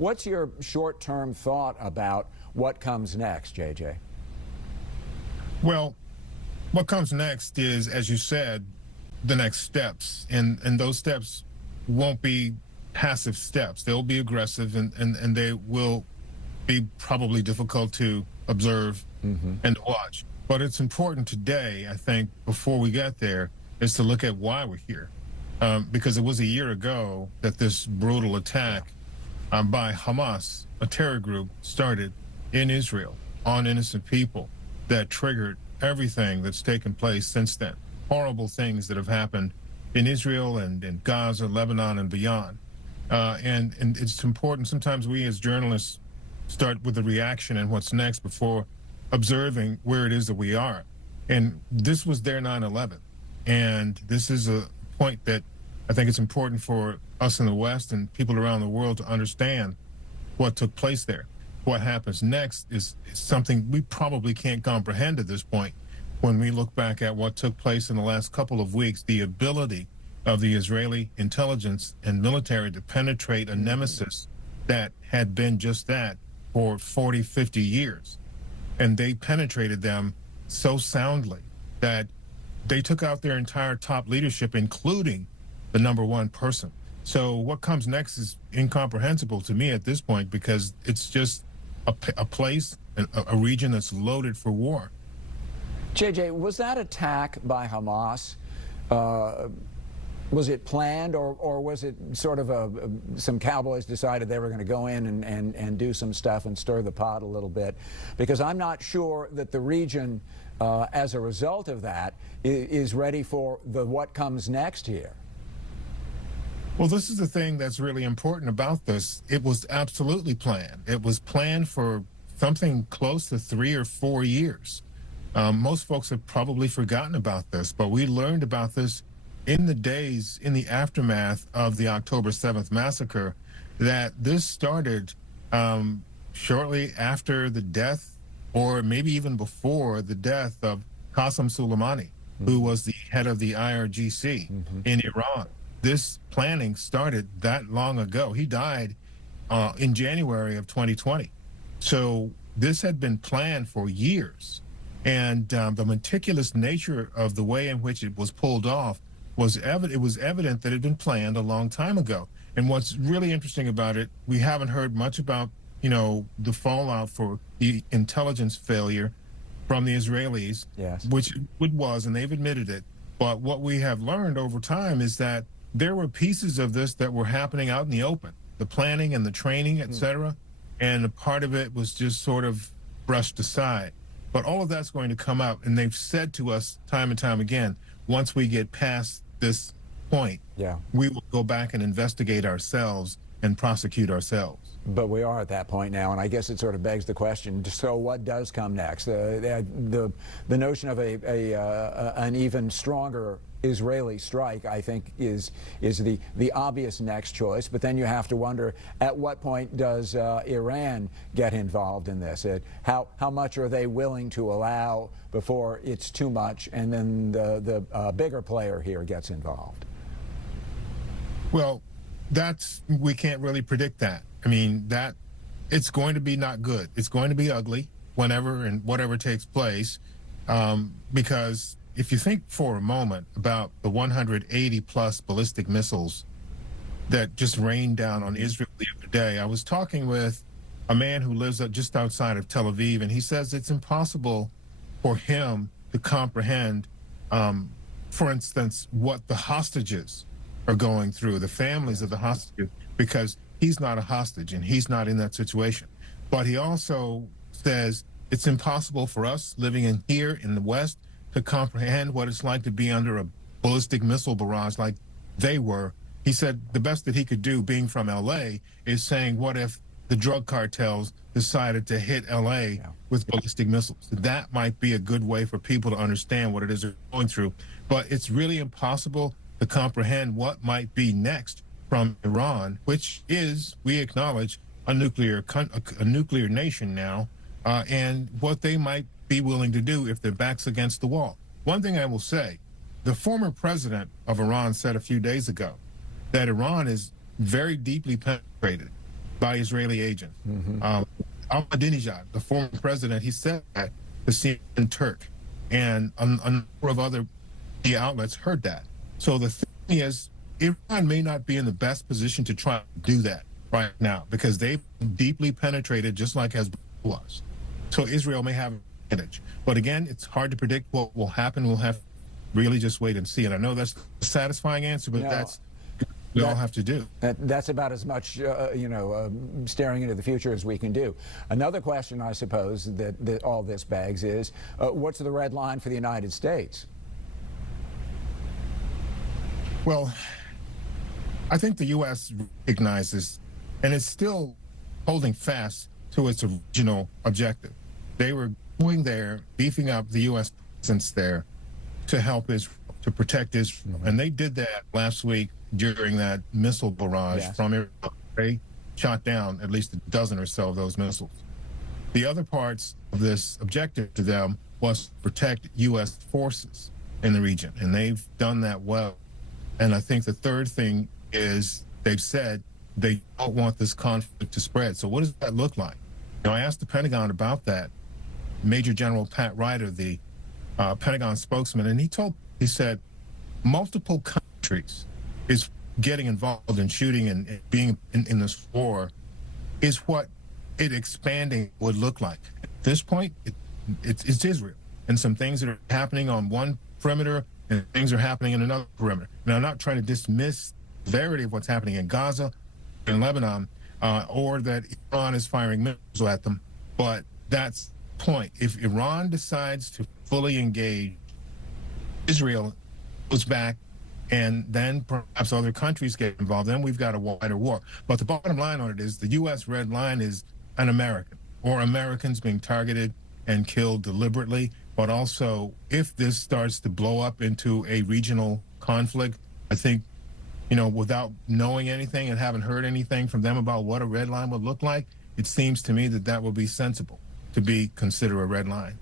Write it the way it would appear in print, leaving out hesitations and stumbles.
What's your short-term thought about what comes next, JJ? Well, what comes next is, as you said, the next steps. And those steps won't be passive steps. They'll be aggressive, and they will be probably difficult to observe and to watch. But it's important today, I think, before we get there, is to look at why we're here. Because it was a year ago that this brutal attack by Hamas, a terror group, started in Israel on innocent people that triggered everything that's taken place since then. Horrible things that have happened in Israel and in Gaza, Lebanon, and beyond. And it's important, sometimes we as journalists start with the reaction and what's next before observing where it is that we are. And this was their 9/11. And this is a point that I think it's important for us in the West and people around the world to understand what took place there. What happens next is something we probably can't comprehend at this point when we look back at what took place in the last couple of weeks, the ability of the Israeli intelligence and military to penetrate a nemesis that had been just that for 40, 50 years. And they penetrated them so soundly that they took out their entire top leadership, including the number one person. So what comes next is incomprehensible to me at this point, because it's just a place, a region that's loaded for war. JJ, was that attack by Hamas, was it planned, or was it sort of some cowboys decided they were going to go in and do some stuff and stir the pot a little bit? Because I'm not sure that the region, as a result of that, is ready for what comes next here. Well, this is the thing that's really important about this. It was absolutely planned. It was planned for something close to 3 or 4 years. Most folks have probably forgotten about this, but we learned about this in the days, in the aftermath of the October 7th massacre, that this started shortly after the death, or maybe even before the death, of Qasem Soleimani, who was the head of the IRGC in Iran. This planning started that long ago. He died in January of 2020. So this had been planned for years. And the meticulous nature of the way in which it was pulled off was evident. It was evident that it had been planned a long time ago. And what's really interesting about it, we haven't heard much about, the fallout for the intelligence failure from the Israelis, which it was, and they've admitted it. But what we have learned over time is that there were pieces of this that were happening out in the open, the planning and the training, et cetera. And a part of it was just sort of brushed aside. But all of that's going to come out, and they've said to us time and time again, once we get past this point, we will go back and investigate ourselves and prosecute ourselves. But we are at that point now, and I guess it sort of begs the question, so what does come next? The notion of an even stronger Israeli strike, I think, is the obvious next choice. But then you have to wonder, at what point does Iran get involved in this? How much are they willing to allow before it's too much, and then the bigger player here gets involved? Well, we can't really predict that. I mean, it's going to be not good. It's going to be ugly whenever and whatever takes place, because if you think for a moment about the 180-plus ballistic missiles that just rained down on Israel the other day, I was talking with a man who lives just outside of Tel Aviv, and he says it's impossible for him to comprehend, for instance, what the hostages are going through, the families of the hostages, because he's not a hostage and he's not in that situation. But he also says it's impossible for us living in here in the West to comprehend what it's like to be under a ballistic missile barrage like they were. He said the best that he could do, being from L.A., is saying, what if the drug cartels decided to hit L.A. with ballistic missiles? That might be a good way for people to understand what it is they're going through. But it's really impossible to comprehend what might be next from Iran, which is, we acknowledge, a nuclear nation now, and what they might be willing to do if their back's against the wall. One thing I will say, the former president of Iran said a few days ago that Iran is very deeply penetrated by Israeli agents. Ahmadinejad, the former president, he said that to CNN Turk, and a number of other media outlets heard that. So the thing is, Iran may not be in the best position to try to do that right now because they've deeply penetrated, just like Hezbollah was. So Israel may have an advantage. But again, it's hard to predict what will happen. We'll have to really just wait and see. And I know that's a satisfying answer, but that's what we all have to do. That's about as much, staring into the future as we can do. Another question, I suppose, that all this begs is, what's the red line for the United States? Well, I think the U.S. recognizes, and is still holding fast to its original objective. They were going there, beefing up the U.S. presence there to help Israel, to protect Israel. And they did that last week during that missile barrage from Iran. They shot down at least a dozen or so of those missiles. The other parts of this objective to them was to protect U.S. forces in the region, and they've done that well. And I think the third thing is they've said they don't want this conflict to spread. So what does that look like? I asked the Pentagon about that. Major General Pat Ryder, the Pentagon spokesman, and he said multiple countries is getting involved in shooting and being in this war is what it expanding would look like. At this point, it's Israel, and some things that are happening on one perimeter and things are happening in another perimeter. And I'm not trying to dismiss the severity of what's happening in Gaza, in Lebanon, or that Iran is firing missiles at them, but that's the point. If Iran decides to fully engage, Israel goes back, and then perhaps other countries get involved, then we've got a wider war. But the bottom line on it is the U.S. red line is an American, or Americans being targeted and killed deliberately. But also, if this starts to blow up into a regional conflict, I think, without knowing anything and haven't heard anything from them about what a red line would look like, it seems to me that that would be sensible to be considered a red line.